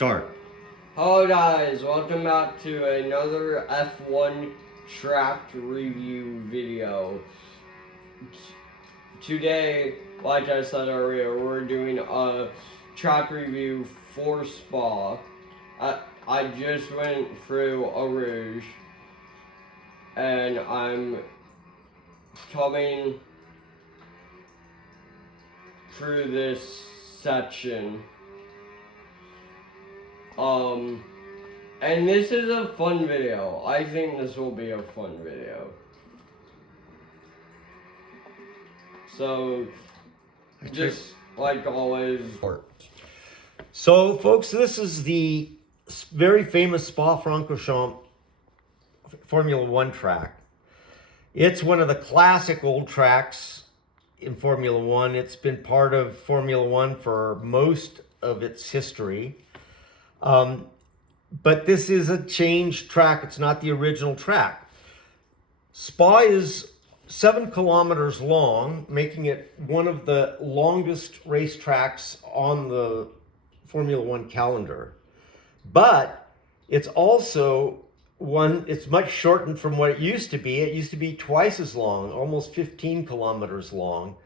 Start. Hello guys, welcome back to another F1 track review video. Today, like I said earlier, we're doing a track review for Spa. I just went through Eau Rouge, and I'm coming through this section. And this is a fun video. I think this will be a fun video. So, just like always. So, folks, this is the very famous Spa-Francorchamps Formula One track. It's one of the classic old tracks in Formula One. It's been part of Formula One for most of its history. But this is a changed track. It's not the original track. Spa is 7 kilometers long, making it one of the longest racetracks on the Formula One calendar. But it's also it's much shortened from what it used to be. It used to be twice as long, almost 15 kilometers long,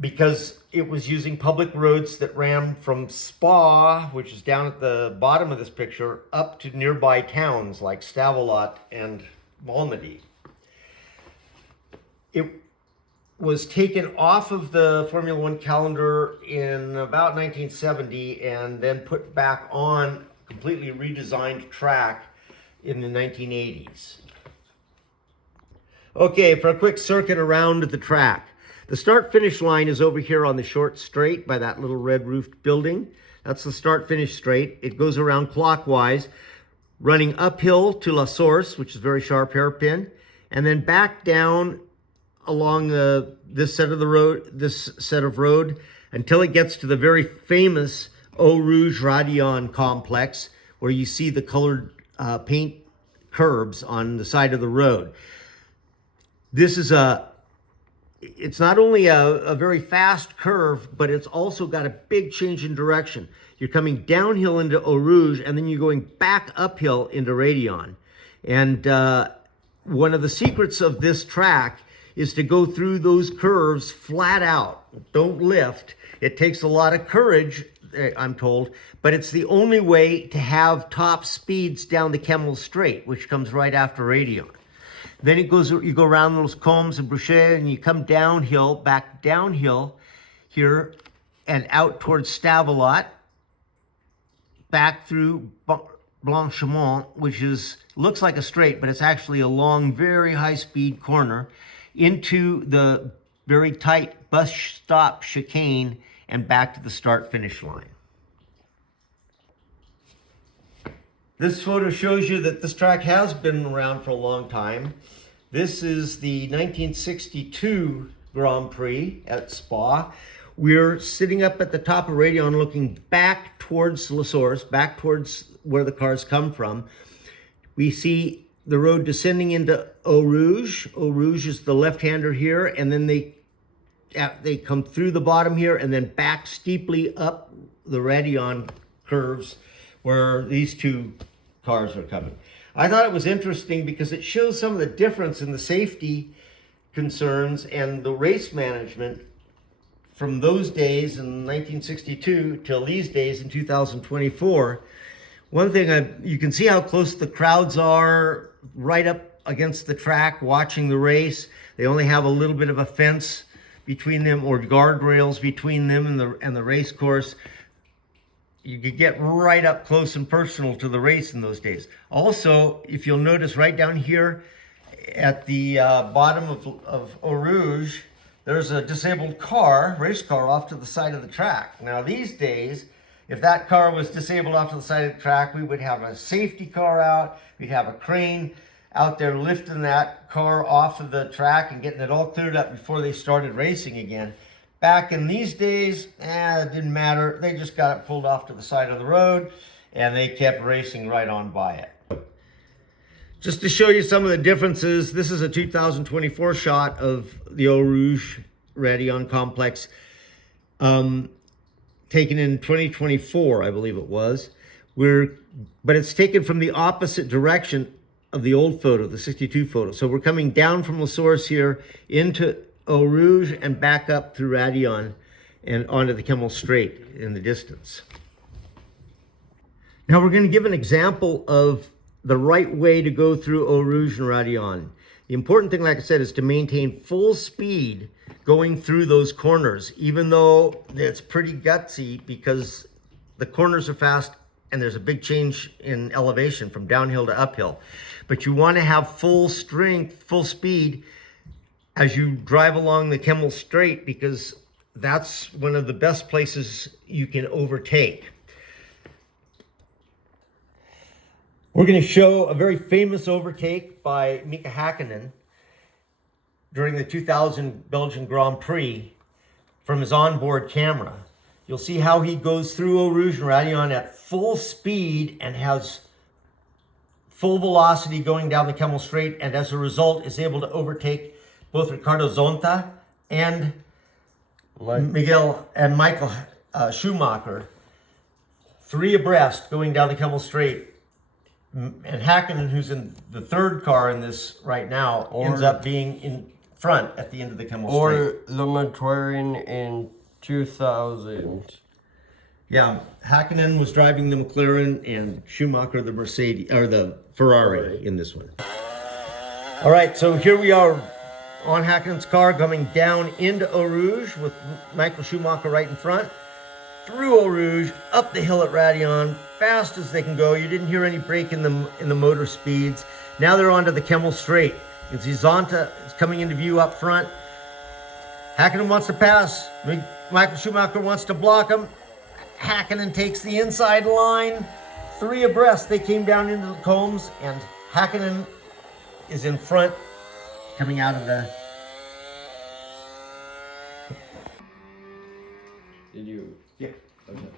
because it was using public roads that ran from Spa, which is down at the bottom of this picture, up to nearby towns like Stavelot and Malmedy. It was taken off of the Formula One calendar in about 1970 and then put back on a completely redesigned track in the 1980s. Okay, for a quick circuit around the track. The start-finish line is over here on the short straight by that little red-roofed building. That's the start-finish straight. It goes around clockwise, running uphill to La Source, which is a very sharp hairpin, and then back down along this set of road, until it gets to the very famous Eau Rouge Raidillon complex, where you see the colored paint curbs on the side of the road. This is it's not only a very fast curve, but it's also got a big change in direction. You're coming downhill into Eau Rouge, and then you're going back uphill into Raidillon. And one of the secrets of this track is to go through those curves flat out. Don't lift. It takes a lot of courage, I'm told, but it's the only way to have top speeds down the Kemmel Straight, which comes right after Raidillon. Then you go around those Combes and Bruchet, and you come downhill, back downhill here and out towards Stavelot, back through Blanchimont, which looks like a straight, but it's actually a long, very high-speed corner, into the very tight bus stop chicane and back to the start-finish line. This photo shows you that this track has been around for a long time. This is the 1962 Grand Prix at Spa. We're sitting up at the top of Raidillon looking back towards La Source, back towards where the cars come from. We see the road descending into Eau Rouge. Eau Rouge is the left-hander here, and then they come through the bottom here and then back steeply up the Raidillon curves where these two cars are coming. I thought it was interesting because it shows some of the difference in the safety concerns and the race management from those days in 1962 till these days in 2024. One thing, you can see how close the crowds are right up against the track watching the race. They only have a little bit of a fence between them, or guardrails between them and the race course. You could get right up close and personal to the race in those days. Also, if you'll notice right down here at the bottom of Eau Rouge, there's a disabled race car off to the side of the track. Now these days, if that car was disabled off to the side of the track, we would have a safety car out, we'd have a crane out there lifting that car off of the track and getting it all cleared up before they started racing again. Back in these days, it didn't matter. They just got it pulled off to the side of the road and they kept racing right on by it. Just to show you some of the differences, this is a 2024 shot of the Eau Rouge Raidillon complex. To taken in 2024, I believe it was. But it's taken from the opposite direction of the old photo, the 62 photo. So we're coming down from La Source here into Eau Rouge and back up through Radion and onto the Kemmel Strait in the distance. Now we're going to give an example of the right way to go through Eau Rouge and Radion. The important thing, like I said, is to maintain full speed going through those corners, even though it's pretty gutsy because the corners are fast and there's a big change in elevation from downhill to uphill. But you want to have full strength, full speed as you drive along the Kemmel Strait, because that's one of the best places you can overtake. We're going to show a very famous overtake by Mika Hakkinen during the 2000 Belgian Grand Prix from his onboard camera. You'll see how he goes through Eau Rouge and Radion at full speed and has full velocity going down the Kemmel Strait, and as a result is able to overtake both Ricardo Zonta and Michael Schumacher, 3 abreast going down the Kemmel Strait. And Hakkinen, who's in the 3rd car in this right now, ends up being in front at the end of the Kemmel Strait. Or the McLaren in 2000. Yeah, Hakkinen was driving the McLaren and Schumacher the Mercedes, or the Ferrari in this one. All right, so here we are on Hakkinen's car coming down into Eau Rouge with Michael Schumacher right in front, through Eau Rouge, up the hill at Radion, fast as they can go. You didn't hear any break in the motor speeds. Now they're onto the Kemmel Strait. You can see Zonta is coming into view up front. Hakkinen wants to pass. Michael Schumacher wants to block him. Hakkinen takes the inside line. 3 abreast, they came down into the combs, and Hakkinen is in front, coming out of the... Did you? Yeah. Okay.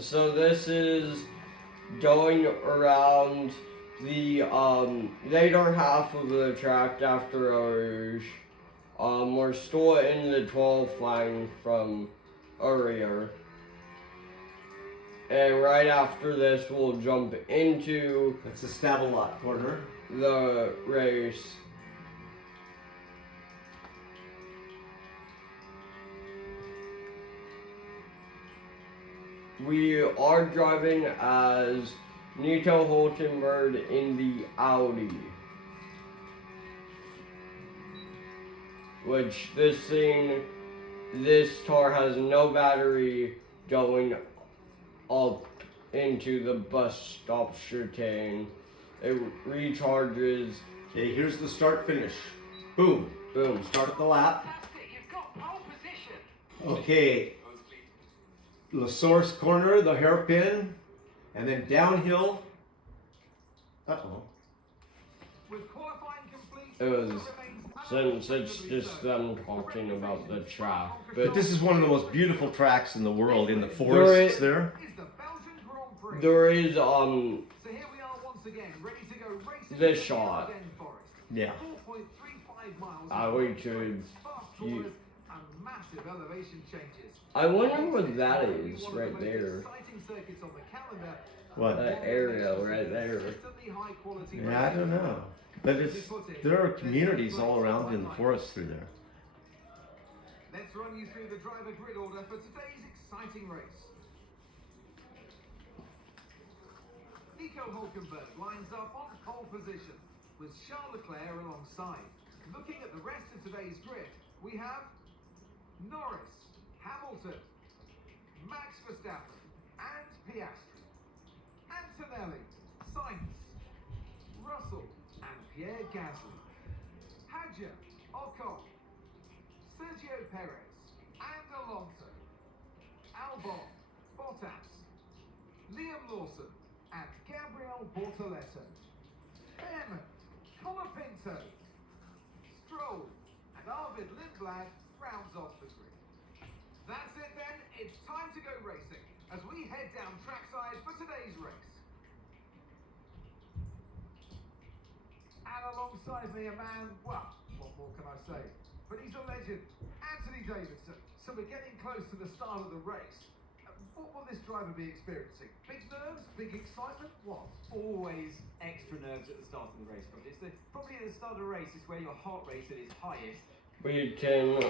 So this is going around the later half of the track after Eau Rouge. We're still in the 12th line from earlier. And right after this, we'll jump into... That's the Stavelot corner. ...the race. We are driving as Nico Hulkenberg in the Audi. Which this car has no battery going up into the bus stop chicane. It recharges. Okay, here's the start finish. Boom. Boom. Start at the lap. You've got pole position. Okay. La Source corner, the hairpin, and then downhill. Uh-oh. With qualifying complete, It was, since it's just them talking about the track. But this is one of the most beautiful tracks in the world, in the forests there. is the Belgian Grand Prix. There is, So here we are once again, ready to go racing. this shot. Yeah. 4.35 miles. I would to fast you. corners and massive elevation changes. I wonder what that is right there. Exciting circuits on the calendar. What? That area right there. Consistently high quality Yeah, I don't know. But there are communities all around in the forest through there. Let's run you through the driver grid order for today's exciting race. Nico Hulkenberg lines up on pole position with Charles Leclerc alongside. Looking at the rest of today's grid, we have Norris, Hamilton, Max Verstappen, and Piastri, Antonelli, Sainz, Russell, and Pierre Gasly, Hadja, Ocon, Sergio Perez, and Alonso, Albon, Bottas, Liam Lawson, and Gabriel Bortoleto, Behrman, Colapinto, Stroll, and Arvid Lindblad rounds off the grid. That's it then, it's time to go racing as we head down trackside for today's race. And alongside me a man, well, what more can I say? But he's a legend, Anthony Davidson. So we're getting close to the start of the race. What will this driver be experiencing? Big nerves, big excitement, what? Always extra nerves at the start of the race. Probably at the start of the race is where your heart rate at its highest. We can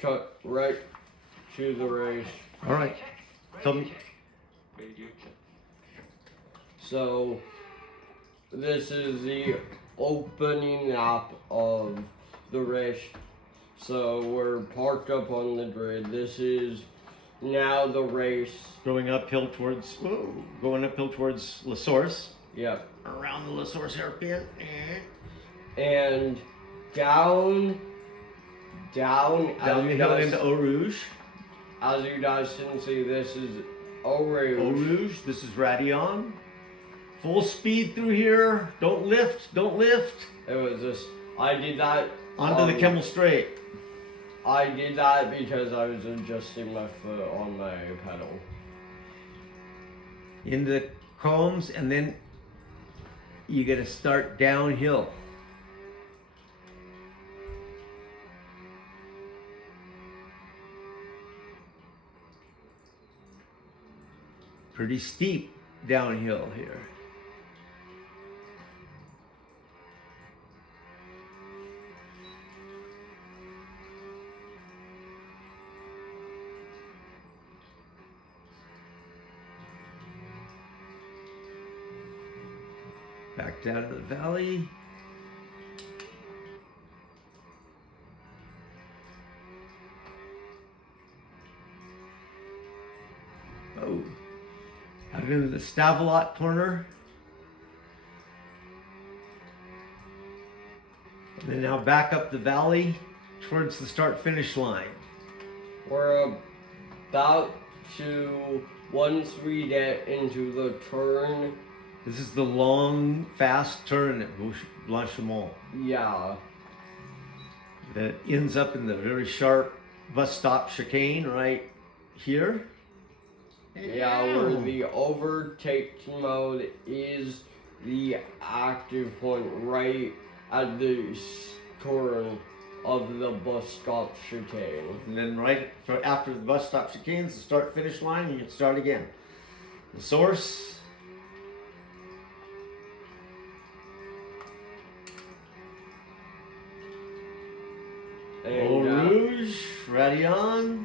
cut right to the race. All right. Tell me. So, this is the opening lap of the race. So, we're parked up on the grid. This is now the race. Going uphill towards La Source. Yep. Around the La Source hairpin. And down Down the hill into Eau Rouge. As you guys can see, this is Eau Rouge. Eau Rouge. This is Radion. Full speed through here. Don't lift. Don't lift. It was just, I did that. Onto the Kemmel Straight. I did that because I was adjusting my foot on my pedal. Into the combs, and then you got to start downhill. Pretty steep downhill here. Back down to the valley. Oh, out into the Stavelot corner. And then now back up the valley towards the start-finish line. We're about to, once we get into the turn, This is the long, fast turn at Blanchemont yeah, that ends up in the very sharp bus stop chicane right here. yeah, where the overtake mode is the active point right at the turn of the bus stop chicane. And then after the bus stop chicane is the start-finish line, and you can start again. The Source. Eau And Rouge, Radion.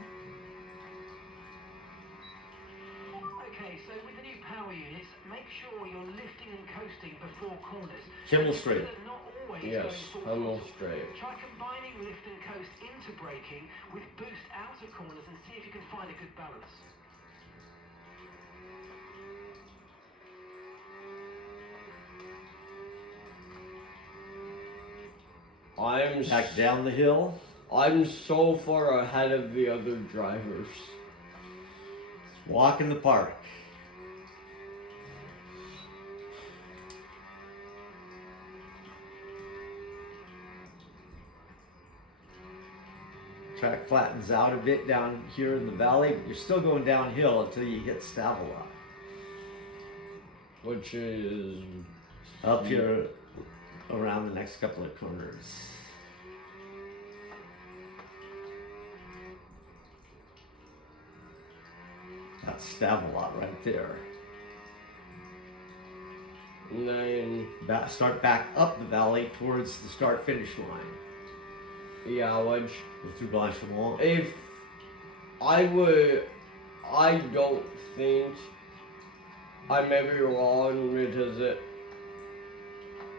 Okay, so with the new power units, make sure you're lifting and coasting before corners. Kemmel Straight. They're not always yes, going full Kemmel throttle. Straight. Try combining lift and coast into braking with boost out of corners and see if you can find a good balance. Back down the hill. I'm so far ahead of the other drivers. Walk in the park. Track flattens out a bit down here in the valley, but you're still going downhill until you hit Stavelot. Which is Up here around the next couple of corners. That's Stavelot right there. and then Start back up the valley towards the start-finish line. yeah, which Go through Blanchemont. if I don't think I may be wrong because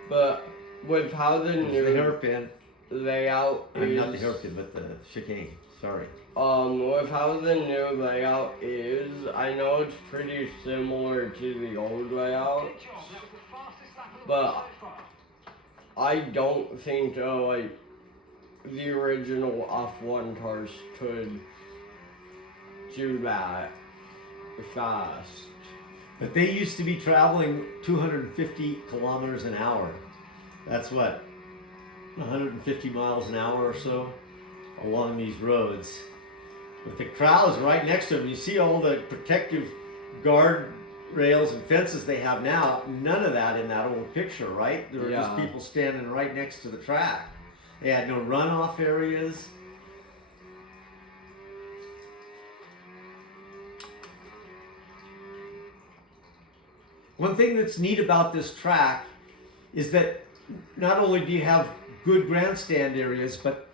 but with how the There's new the hairpin. layout Not the is, hairpin, but the chicane. Sorry. with how the new layout is, I know it's pretty similar to the old layout, Good job, that was the fastest lap of the But- race so far. I don't think the original F1 cars could do that fast. But they used to be traveling 250 kilometers an hour. That's what, 150 miles an hour or so along these roads. With the crowds right next to them, you see all the protective guard rails and fences they have now. None of that in that old picture, right? There were just Yeah. people standing right next to the track. They had no runoff areas. One thing that's neat about this track is that not only do you have good grandstand areas, but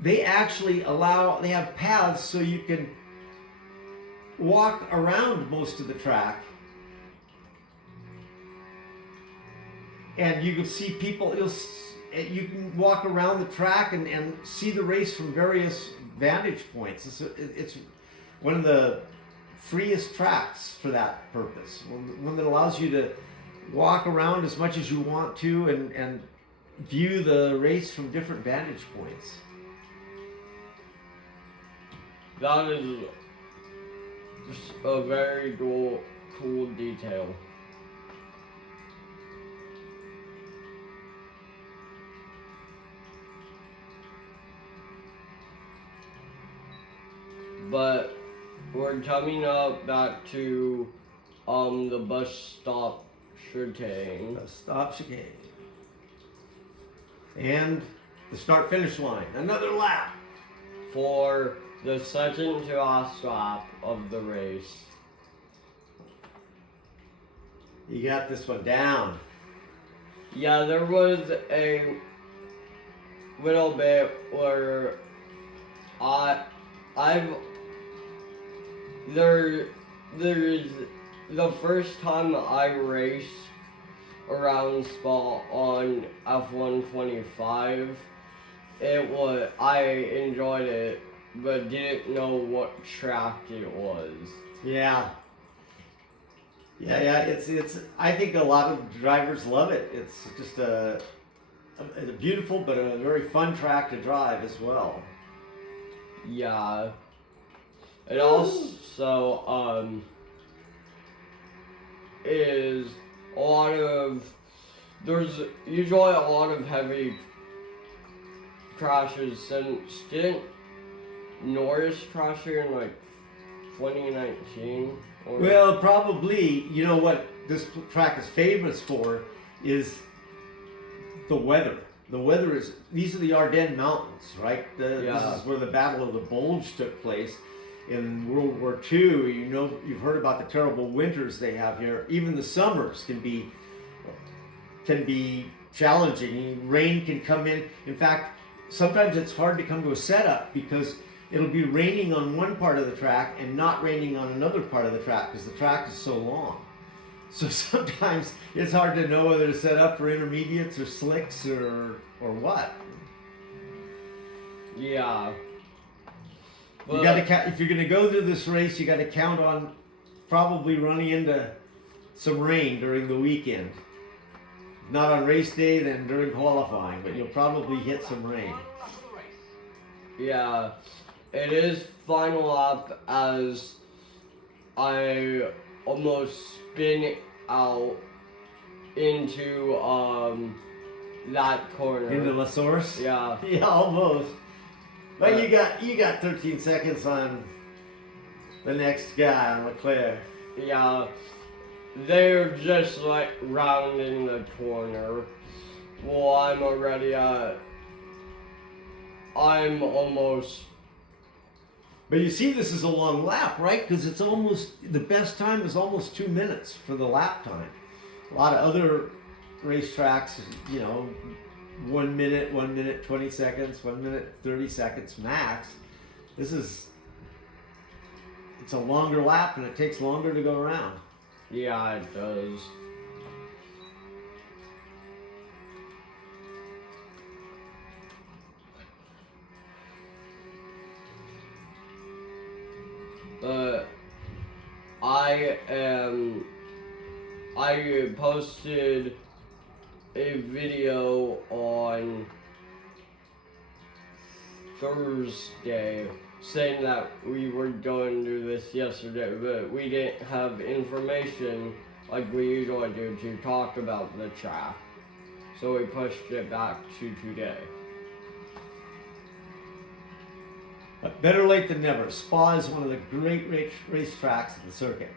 they actually they have paths so you can walk around most of the track. And you can see people, you can walk around the track and see the race from various vantage points. It's one of the freest tracks for that purpose. One that allows you to walk around as much as you want to and view the race from different vantage points. That is a very cool detail. But we're coming up back to the bus stop chicane. Stop chicane. And the start finish line. Another lap. For the second to last lap of the race. You got this one down. Yeah, there was a little bit where there's the first time I raced around Spa on F125. I enjoyed it, but didn't know what track it was. Yeah. It's. I think a lot of drivers love it. It's just a beautiful but a very fun track to drive as well. Yeah. It also is a lot of. There's usually a lot of heavy crashes since didn't Norris crash here in like 2019? Well, probably. You know what this track is famous for is the weather. The weather is, these are the Ardennes Mountains, right? This is where the Battle of the Bulge took place in World War II. You know, you've heard about the terrible winters they have here. Even the summers can be challenging. Rain can come in. In fact, sometimes it's hard to come to a setup because it'll be raining on one part of the track and not raining on another part of the track because the track is so long. So sometimes it's hard to know whether to set up for intermediates or slicks or what. Yeah. Well, you got to count, if you're going to go through this race, you got to count on probably running into some rain during the weekend. Not on race day, then during qualifying, but you'll probably hit some rain. Yeah, it is final lap as I almost spin out into that corner. Into La Source? Yeah. Yeah, almost. But you got 13 seconds on the next guy, on Leclerc. Yeah. They're just like rounding the corner. Well, I'm already I'm almost. But you see, this is a long lap, right? Because it's almost, the best time is almost 2 minutes for the lap time. A lot of other racetracks, you know, 1 minute, 1 minute, 20 seconds, 1 minute, 30 seconds max. It's a longer lap and it takes longer to go around. Yeah, it does. But I posted a video on Thursday saying that we were going to do this yesterday, but we didn't have information like we usually do to talk about the track. So we pushed it back to today. But better late than never. Spa is one of the great race tracks of the circuit.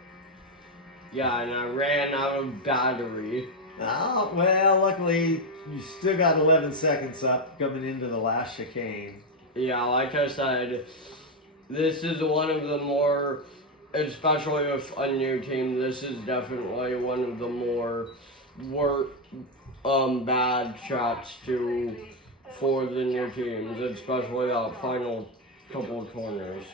Yeah, and I ran out of battery. Oh, well, luckily you still got 11 seconds up coming into the last chicane. Yeah, like I said, this is one of the more especially with a new team, this is definitely one of the more bad tracks for the new teams, especially that final couple of corners.